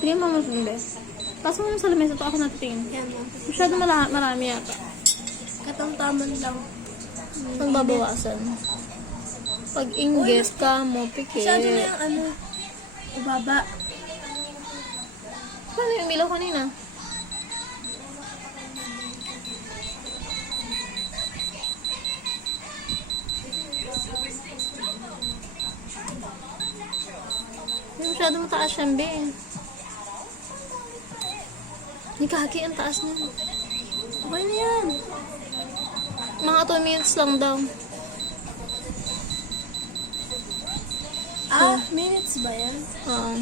Tingin mo mas hindi. Pasok mo sa lamesa ito ako natitingin. Yan lang. Masyado marami yata. Katamtaman lang. Ang babawasan. Pag inggit ka mo, pikit. Masyado na yung ano, ubaba. Paano yung ilaw kanina? Masyado mataas yan, be. Hindi kaki, ang taas niya. Okay na yan. Mga 2 minutes lang daw. Minutes ba yan? Oo.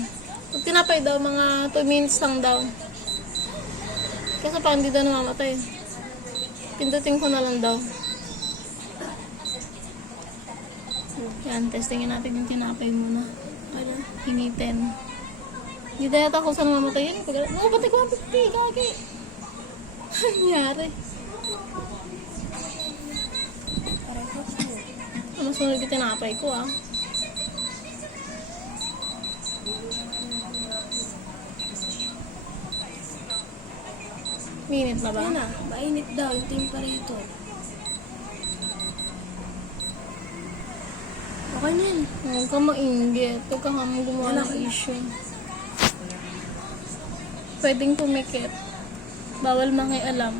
Pag tinapay daw, mga 2 minutes lang daw. Kasi parang hindi daw namamatay. Pindutin ko na lang daw. Yan, testingin natin yung tinapay muna. Ano? Hinitin. Hindi na yata ako saan namamatay yun. Oo, pati ko ang pipi, kaki. Ano nangyari? Pareho po. Ano sunod yung tinapay ko, ah. Minute na ba? Yan na, mainit daw yung temperature. Okay na yan. Huwag ka mainggit. Huwag ka nga gumawa ng issue. Pwedeng pumikit. Bawal makialam.